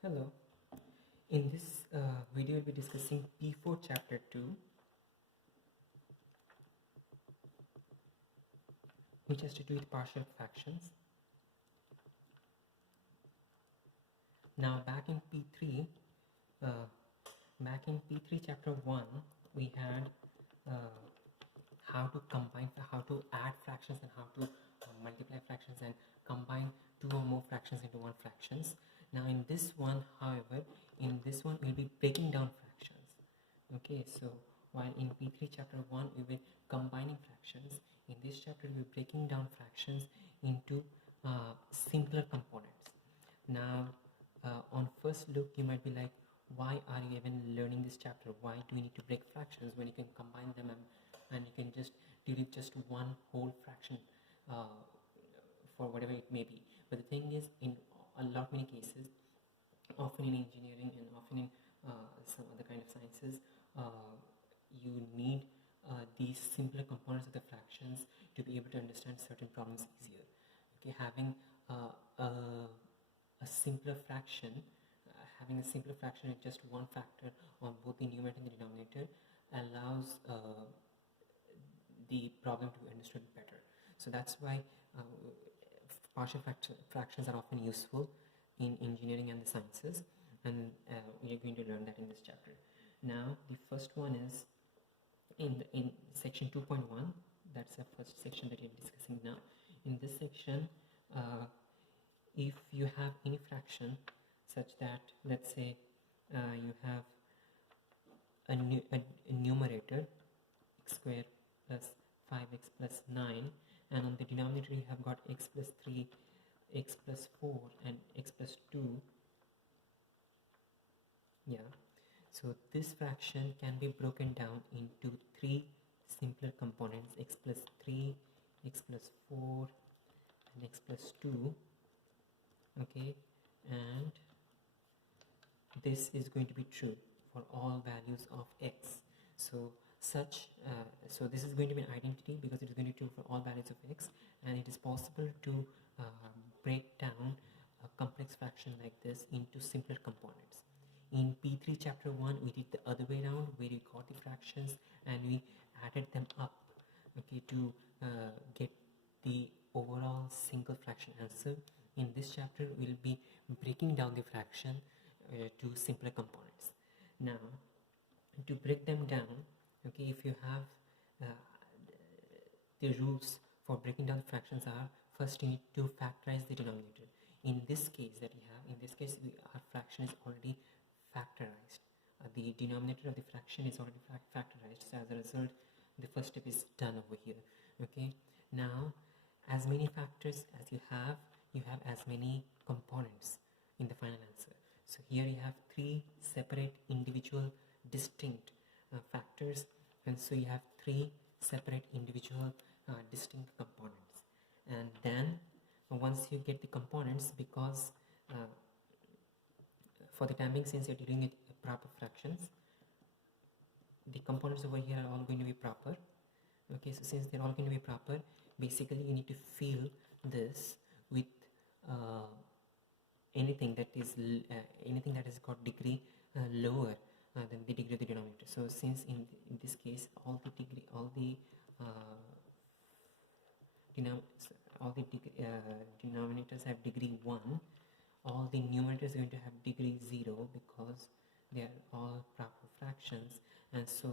Hello. In this video, we'll be discussing P4 Chapter 2, which has to do with partial fractions. Now, back in P3 Chapter 1, we had how to add fractions and how to multiply fractions and combine two or more fractions into one fractions. Now, in this one, however, we'll be breaking down fractions. Okay, so while in P3 chapter 1 we were combining fractions, in this chapter we're breaking down fractions into simpler components. Now, on first look, you might be like, why are you even learning this chapter? Why do we need to break fractions when you can combine them and you can just deal with just one whole fraction for whatever it may be? But the thing is, in a lot many cases, often in engineering and often in some other kind of sciences, you need these simpler components of the fractions to be able to understand certain problems easier. Okay, having a simpler fraction, with just one factor on both the numerator and the denominator allows the problem to be understood better. So that's why partial fractions are often useful in engineering and the sciences, and we are going to learn that in this chapter. Now, the first one is in section 2.1. That's the first section that we're discussing now. In this section, if you have any fraction such that, let's say, you have a numerator x squared plus 5x plus 9, and on the denominator you have got x plus 3, x plus 4 and x plus 2. Yeah, so this fraction can be broken down into three simpler components: x plus 3, x plus 4 and x plus 2. Okay, and this is going to be true for all values of x. So this is going to be an identity because it is going to be true for all values of x, and it is possible to break down a complex fraction like this into simpler components. In P3 chapter 1, we did the other way around, where we got the fractions and we added them up, okay, to get the overall single fraction answer. In this chapter, we'll be breaking down the fraction to simpler components. Now, to break them down, okay, if you have the rules for breaking down the fractions are, first you need to factorize the denominator. In this case our fraction is already factorized. The denominator of the fraction is already factorized, so as a result the first step is done over here. Okay, now as many factors as you have as many components in the final answer. So here you have three separate individual distinct factors, and so you have three separate individual distinct components. And then once you get the components, because for the time being, since you're dealing with proper fractions, the components over here are all going to be proper. Okay, so since they're all going to be proper, basically you need to fill this with anything that has got degree lower than the degree of the denominator. So since in this case all the denominators have degree 1, all the numerators are going to have degree 0 because they are all proper fractions, and so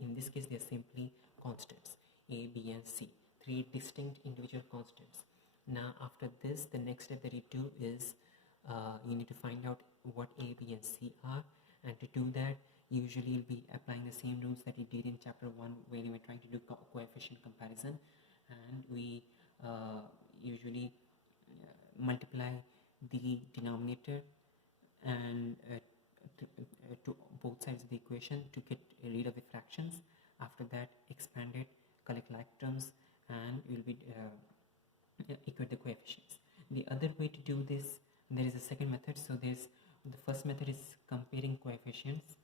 in this case they are simply constants, a, b and c, three distinct individual constants. Now after this, the next step that you do is you need to find out what a, b and c are, and to do that usually you'll be applying the same rules that you did in chapter 1, where you were trying to do coefficient comparison, and we usually multiply the denominator and to both sides of the equation to get rid of the fractions. After that, expand it, collect like terms, and you'll be equate the coefficients. The other way to do this, there is a second method. So the first method is comparing coefficients,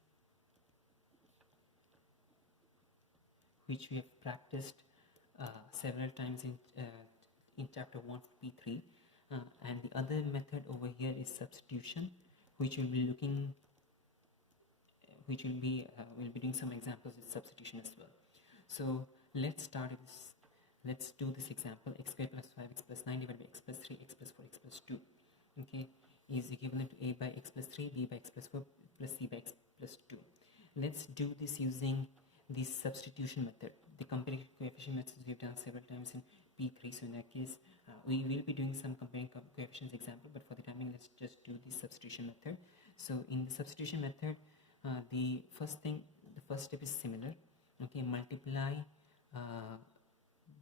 which we have practiced several times in chapter 1 P3, and the other method over here is substitution, which will be looking, which will be we'll be doing some examples with substitution as well. So let's start this. Let's do this example: x squared plus 5x plus 9 divided by x plus 3, x plus 4, x plus 2, okay, is equivalent to a by x plus 3, b by x plus 4, plus c by x plus 2. Let's do this using the substitution method. The comparing coefficient methods we've done several times in P3. So in that case, we will be doing some comparing coefficients example, but for the timing, let's just do the substitution method. So in the substitution method, the first step is similar. Okay, multiply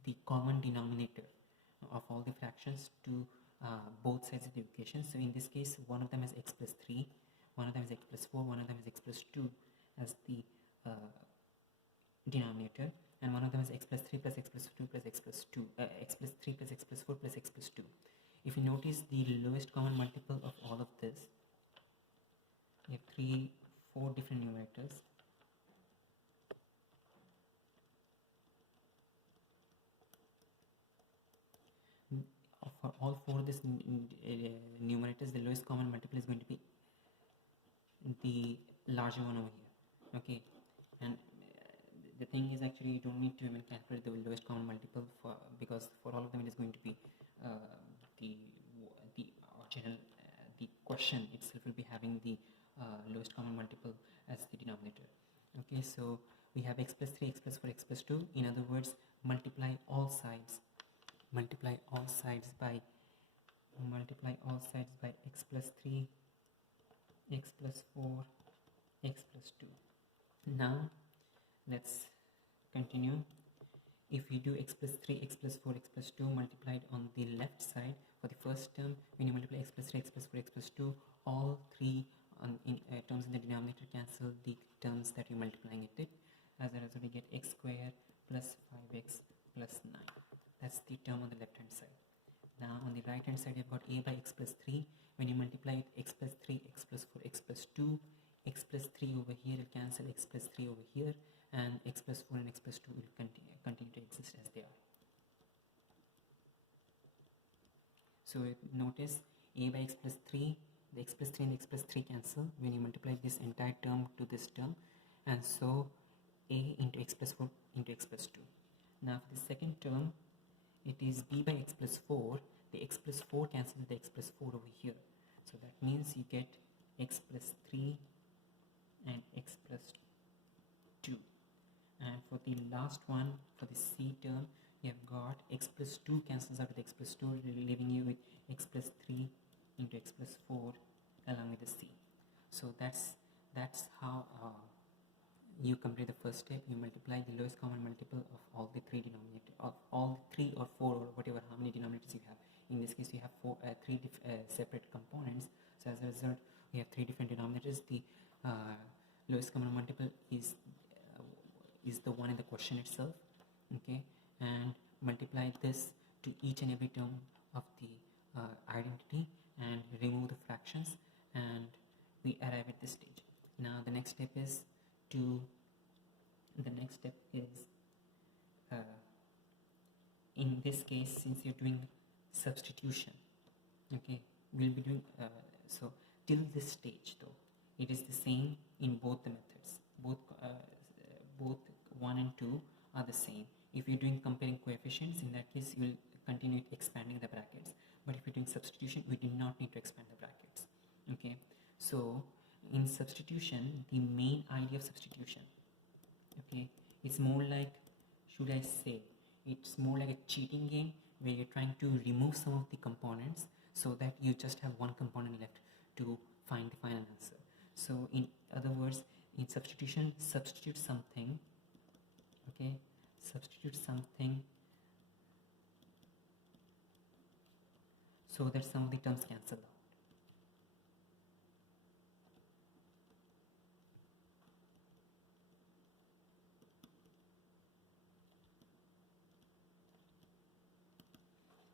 the common denominator of all the fractions to both sides of the equation. So in this case, one of them has x plus 3, one of them is x plus 4, one of them is x plus 2 as the denominator, and one of them is x plus 3 plus x plus 2 plus x plus 2, x plus 3 plus x plus 4 plus x plus 2. If you notice, the lowest common multiple of all of this, we have 4 different numerators. For all 4 of these numerators, the lowest common multiple is going to be the larger one over here. Okay, and the thing is, actually you don't need to even calculate the lowest common multiple because for all of them it is going to be the question itself will be having the lowest common multiple as the denominator. Okay, so we have x plus 3, x plus 4, x plus 2. In other words, multiply all sides by x plus 3, x plus 4, x plus 2. Now let's continue. If we do x plus 3, x plus 4, x plus 2 multiplied on the left side for the first term, when you multiply x plus 3, x plus 4, x plus 2, all 3 terms in the denominator cancel the terms that you're multiplying it with. As a result, we get x squared plus 5x plus 9. That's the term on the left hand side. Now on the right hand side, you've got a by x plus 3. When you multiply it, x plus 3, x plus 4, x plus 2, x plus 3 over here will cancel x plus 3 over here, and x plus 4 and x plus 2 will continue to exist as they are. So notice a by x plus 3, the x plus 3 and the x plus 3 cancel when you multiply this entire term to this term, and so a into x plus 4 into x plus 2. Now for the second term, it is b by x plus 4. The x plus 4 cancels with the x plus 4 over here. So that means you get x plus 3 and x plus 2. And for the last one, for the c term, you have got x plus 2 cancels out with x plus 2, leaving you with x plus 3 into x plus 4 along with the c. So that's how you complete the first step. You multiply the lowest common multiple of all the 3 denominators, of all 3 or 4 or whatever, how many denominators you have. In this case, you have 3 separate components. So as a result, we have 3 different denominators. The lowest common multiple is the one in the question itself. Okay, and multiply this to each and every term of the identity and remove the fractions, and we arrive at this stage. Now the next step is in this case, since you're doing substitution, okay, we'll be doing so till this stage though it is the same in both the methods. Both 1 and 2 are the same. If you're doing comparing coefficients, in that case you will continue expanding the brackets, but if you're doing substitution, we do not need to expand the brackets. Okay, so in substitution, the main idea of substitution, okay, it's more like, should I say, it's more like a cheating game where you're trying to remove some of the components so that you just have one component left to find the final answer. So in other words, in substitution, substitute something, okay, substitute something so that some of the terms cancel out.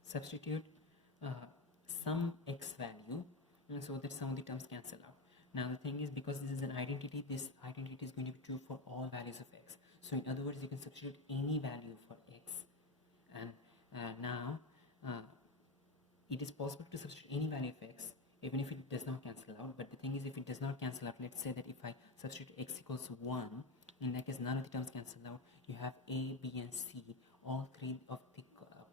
Substitute some x value so that some of the terms cancel out. Now the thing is, because this is an identity, this identity is going to be true for all values of x. So in other words, you can substitute any value for x, and now it is possible to substitute any value of x even if it does not cancel out. But the thing is, if it does not cancel out, let's say that if I substitute x equals 1, in that case none of the terms cancel out. You have a, b and c, all three of the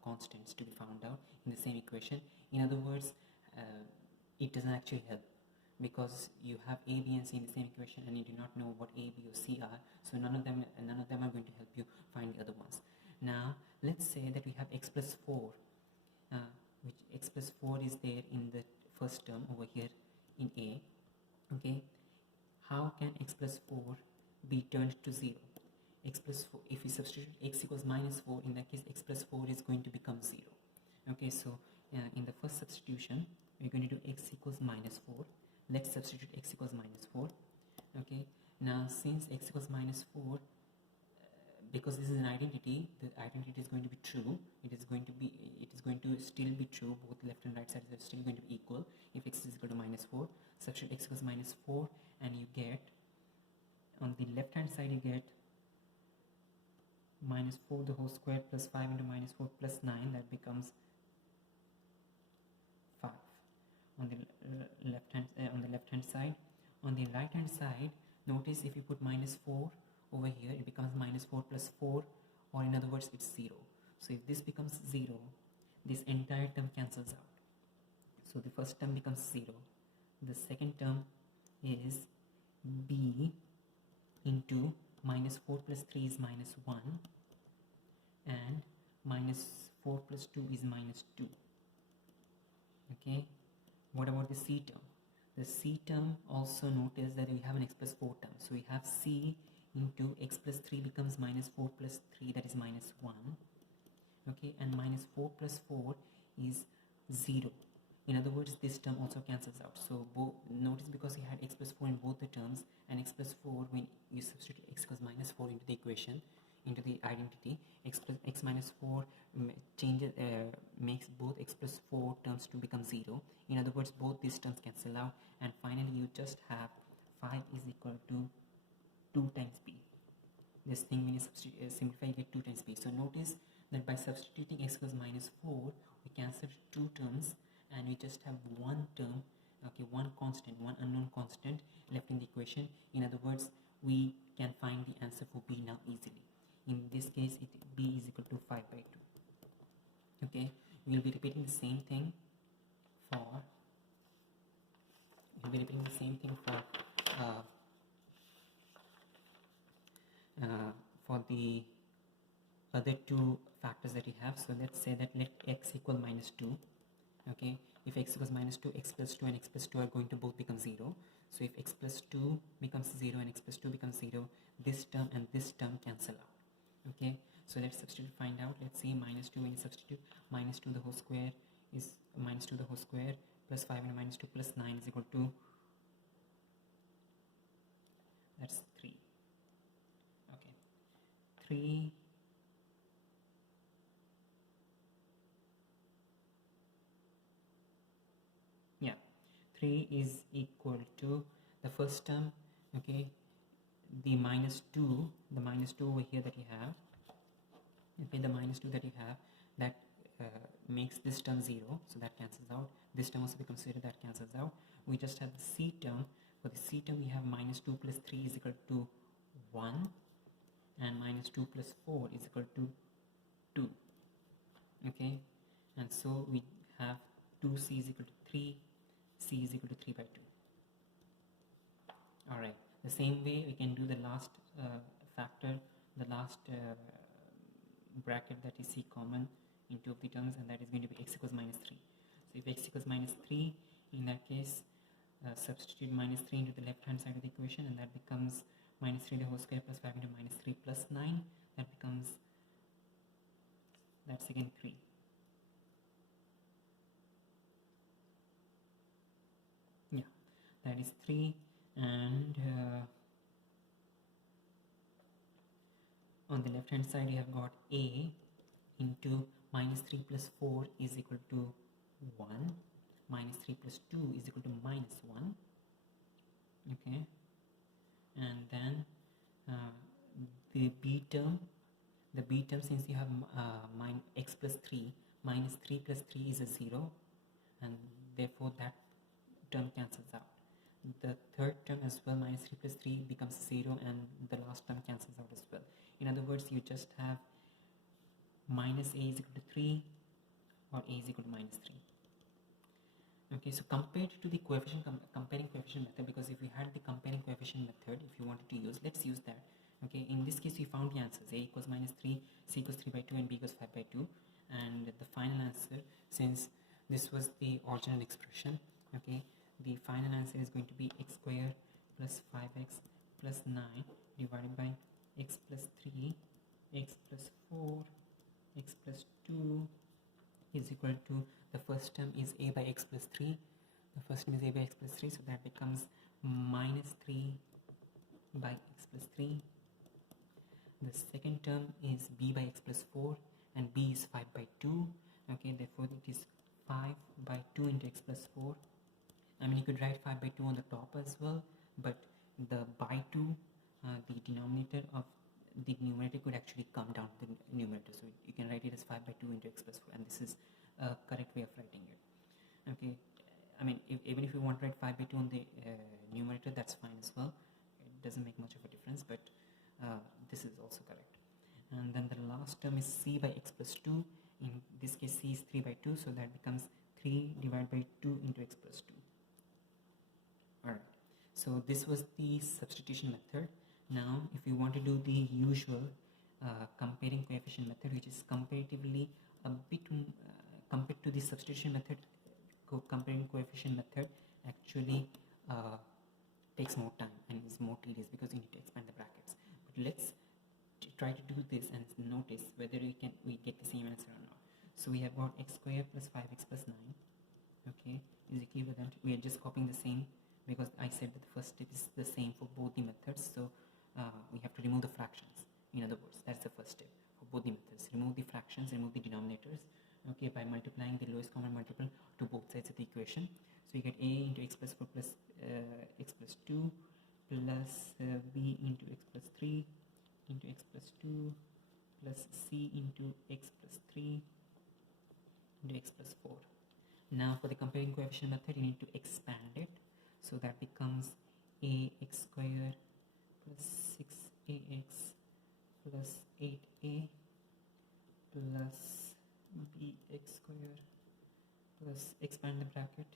constants to be found out in the same equation. In other words, it doesn't actually help, because you have a, b and c in the same equation and you do not know what a, b or c are, so none of them are going to help you find the other ones. Now let's say that we have x plus 4, which x plus 4 is there in the first term over here in a. Okay, how can x plus 4 be turned to 0? X plus 4, if we substitute x equals minus 4, in that case x plus 4 is going to become 0. Okay, so in the first substitution we're going to do x equals minus 4. Let's substitute x equals minus 4. Okay, now since x equals minus 4, because this is an identity, the identity is going to be true. It is going to still be true. Both left and right sides are still going to be equal if x is equal to minus 4. Substitute x equals minus 4 and you get, on the left hand side you get minus 4 the whole square plus 5 into minus 4 plus 9, that becomes 5 on the left hand side. On the right hand side, notice if you put minus 4 over here, it becomes minus 4 plus 4, or in other words it's 0. So if this becomes 0, this entire term cancels out. So the first term becomes 0. The second term is b into minus 4 plus 3 is minus 1, and minus 4 plus 2 is minus 2. Okay, what about the c term? The c term, also notice that we have an x plus 4 term. So we have c into x plus 3 becomes minus 4 plus 3, that is minus 1. Okay, and minus 4 plus 4 is 0. In other words, this term also cancels out. So notice, because you had x plus 4 in both the terms, and x plus 4, when you substitute x equals minus 4 into the equation, into the identity, x minus 4 changes, makes both x plus 4 terms to become 0. In other words, both these terms cancel out, and finally you just have 5 is equal to 2 times b. This thing, when you simplify, you get 2 times b. So notice that by substituting x equals minus 4, we cancel 2 terms and we just have one term, okay, one constant, one unknown constant left in the equation. In other words, we can find the answer for b now easily. In this case, b is equal to 5 by 2. Okay, we will be repeating the same thing for the other two factors that we have. So let's say that let x equal minus 2. Okay, if x equals minus 2, x plus 2 and x plus 2 are going to both become 0. So if x plus 2 becomes 0 and x plus 2 becomes 0, this term and this term cancel out. Okay, so let's substitute, find out. Let's see, minus 2, when you substitute, minus 2 the whole square is minus 2 the whole square plus 5 into minus 2 plus 9 is equal to, that's 3. Okay, 3 is equal to the first term, okay, the minus 2 over here that you have, okay, the minus 2 that you have, that makes this term 0, so that cancels out. This term also becomes 0, that cancels out. We just have the c term. For the c term, we have minus 2 plus 3 is equal to 1, and minus 2 plus 4 is equal to 2. Okay, and so we have 2c is equal to 3, c is equal to 3 by 2. Alright, the same way we can do the last factor, the last bracket that is c common in two of the terms, and that is going to be x equals minus 3. So if x equals minus 3, in that case, substitute minus 3 into the left hand side of the equation, and that becomes minus 3 the whole square plus 5 into minus 3 plus 9, that becomes, that's again 3. Yeah, that is 3, and on the left hand side you have got a into minus 3 plus 4 is equal to 1, minus 3 plus 2 is equal to minus 1. Okay, and then the b term, since you have x plus 3, minus 3 plus 3 is a 0, and therefore that term cancels out. The third term as well, minus 3 plus 3 becomes 0, and the last term cancels out as well. In other words, you just have minus a is equal to 3 or a is equal to minus 3. Okay, so compared to the comparing coefficient method, because if we had the comparing coefficient method, if you wanted to use, let's use that. Okay, in this case we found the answers: a equals minus 3, c equals 3 by 2, and b equals 5 by 2. And the final answer, since this was the original expression, okay, the final answer is going to be x square plus 5x plus 9 divided by x plus 3, x plus 4, x plus 2 is equal to, the first term is a by x plus 3, the first term is a by x plus 3, so that becomes minus 3 by x plus 3. The second term is b by x plus 4, and b is 5 by 2. Okay, therefore it is 5 by 2 into x plus 4. I mean, you could write 5 by 2 on the top as well, but the by 2, the denominator of the numerator could actually come down to the numerator, so you can write it as 5 by 2 into x plus 4, and this is a correct way of writing it. Okay, I mean, even if you want to write 5 by 2 on the numerator, that's fine as well. It doesn't make much of a difference, but this is also correct. And then the last term is c by x plus 2. In this case, c is 3 by 2, so that becomes 3 divided by 2 into x plus 2. Alright, so this was the substitution method. Now, if you want to do the usual comparing coefficient method, which is comparatively a bit compared to the substitution method, comparing coefficient method actually takes more time and is more tedious because you need to expand the brackets. But let's try to do this and notice whether we get the same answer or not. So we have got x square plus 5x plus 9, okay, is equivalent. We are just copying the same because I said that the first step is the same for both the methods, so we have to remove the fractions. In other words, that's the first step for both the methods. Remove the fractions, remove the denominators, okay, by multiplying the lowest common multiple to both sides of the equation. So you get a into x plus 4 plus x plus 2 plus b into x plus 3 into x plus 2 plus c into x plus 3 into x plus 4. Now for the comparing coefficient method, you need to expand it, so that becomes ax square plus 6ax plus 8a plus bx square plus, expand the bracket,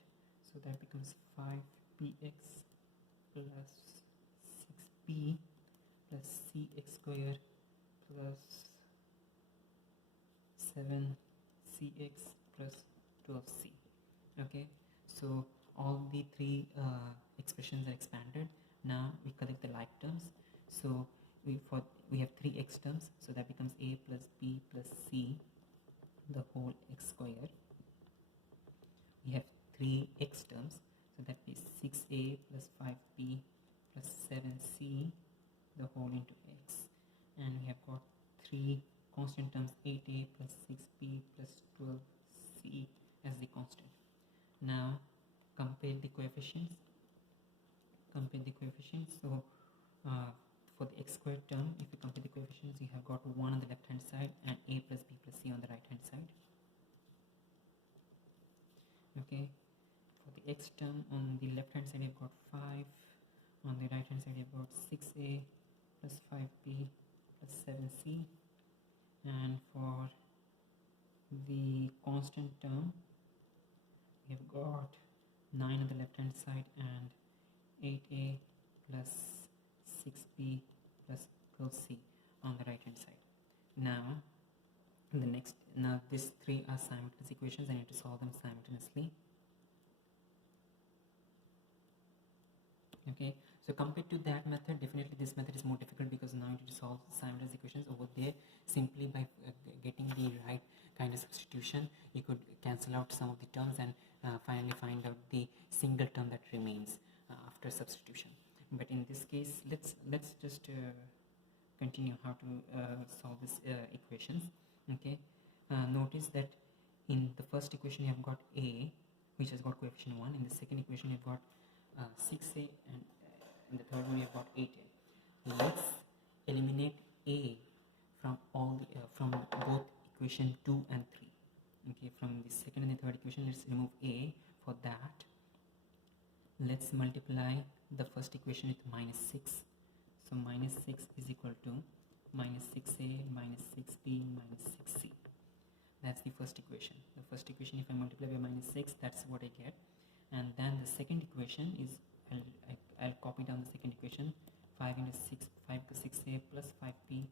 so that becomes 5bx plus 6b plus cx square plus 7cx plus 12c. Okay, so all the three expressions are expanded. Now we collect the like terms. So we have 3 x terms, so that becomes a plus b plus c the whole x square. We have 3 x terms, so that is 6a plus 5b plus 7c the whole into x, and we have got 3 constant terms, 8a plus 6b plus 12c as the constant. Now compare the coefficients. So for the x squared term, if you compare the coefficients, you have got 1 on the left hand side and a plus b plus c on the right hand side. Okay, for the x term, on the left hand side you've got 5, on the right hand side you've got 6a plus 5b plus 7c, and for the constant term you've got 9 on the left hand side and 8a plus 6b plus 12c on the right hand side. Now these 3 are simultaneous equations. I need to solve them simultaneously. Okay, so compared to that method, definitely this method is more difficult because now you need to solve simultaneous equations. Over there, simply by getting the right kind of substitution, you could cancel out some of the terms and finally find out the single term that remains after substitution. But in this case, let's just continue how to solve these equations. Okay, notice that in the first equation you have got a, which has got coefficient 1. In the second equation you have got 6a, and in the third one you have got 8a. Let's eliminate a from from both equation 2 and 3. Okay, from the second and the third equation, let's remove a. For that, let's multiply the first equation with minus 6. So minus 6 is equal to minus 6a minus 6b minus 6c. That's the first equation. The first equation, if I multiply by minus 6, that's what I get. And then the second equation is, I'll copy down the second equation, 5 into 6, 5 to 6a plus 5b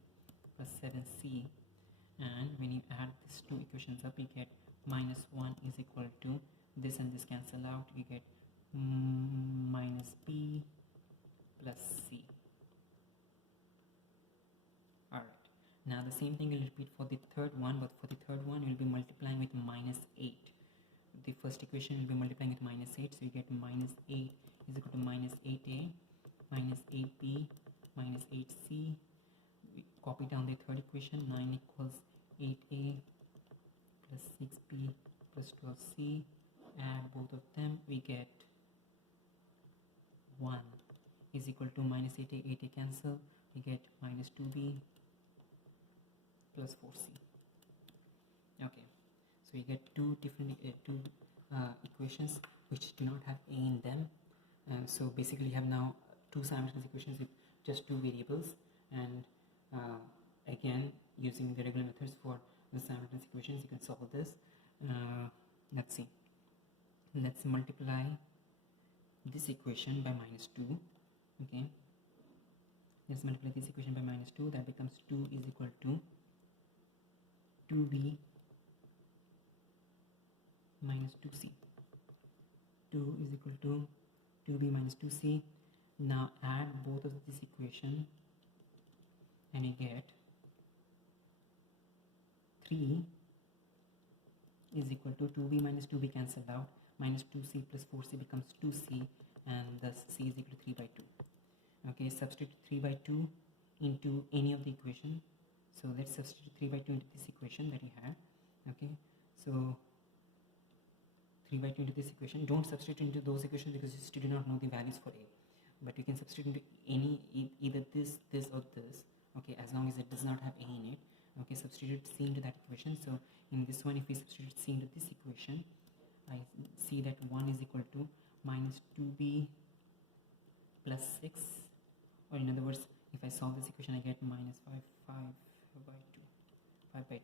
plus 7c. And when you add these two equations up, you get minus 1 is equal to, this and this cancel out, you get minus b plus c. Alright, now the same thing will repeat for the third one, but for the third one we'll be multiplying with minus 8. The first equation will be multiplying with minus 8, so you get minus 8 is equal to minus 8a minus 8b minus 8c. We copy down the third equation, 9 equals 8a plus 6b plus 12c. Add both of them, we get 1 is equal to minus 8a, 8a cancel, we get minus 2b plus 4c. Okay, so you get two different equations which do not have a in them. So basically you have now two simultaneous equations with just two variables, and again, using the regular methods for the simultaneous equations, you can solve this. Let's see. Let's multiply this equation by minus 2. Okay, let's multiply this equation by minus 2. That becomes 2 is equal to 2b minus 2c. 2 is equal to 2b minus 2c. Now add both of this equation and you get 3 is equal to 2b minus 2b cancelled out, minus 2c plus 4c becomes 2c, and thus c is equal to 3 by 2. Okay, substitute 3 by 2 into any of the equation. So let's substitute 3 by 2 into this equation that you had. Okay, so 3 by 2 into this equation. Don't substitute into those equations because you still do not know the values for a, but you can substitute into any, either this or this. Okay, as long as it does not have a in it. Okay, substitute c into that equation. So in this one, if we substitute c into this equation, I see that 1 is equal to minus 2b plus 6, or in other words, if I solve this equation, I get minus 5 by 2.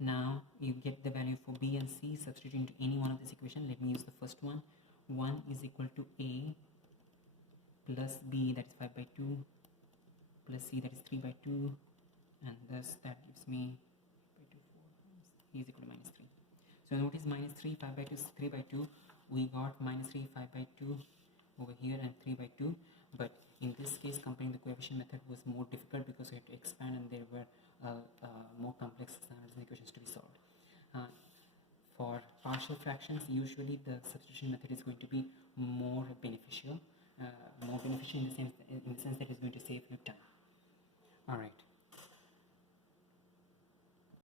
Now you get the value for b and c. Substitute into any one of this equation. Let me use the first one. 1 is equal to a plus b, that is 5 by 2, plus c, that is 3 by 2, and thus that gives me 5 by 2, 4 is equal to minus 3. So notice minus 3, 5 by 2, 3 by 2. We got minus 3, 5 by 2 over here and 3 by 2. But in this case, comparing the coefficient method was more difficult because we had to expand and there were more complex equations to be solved. For partial fractions, usually the substitution method is going to be more beneficial. In the sense that it's going to save you time. Alright.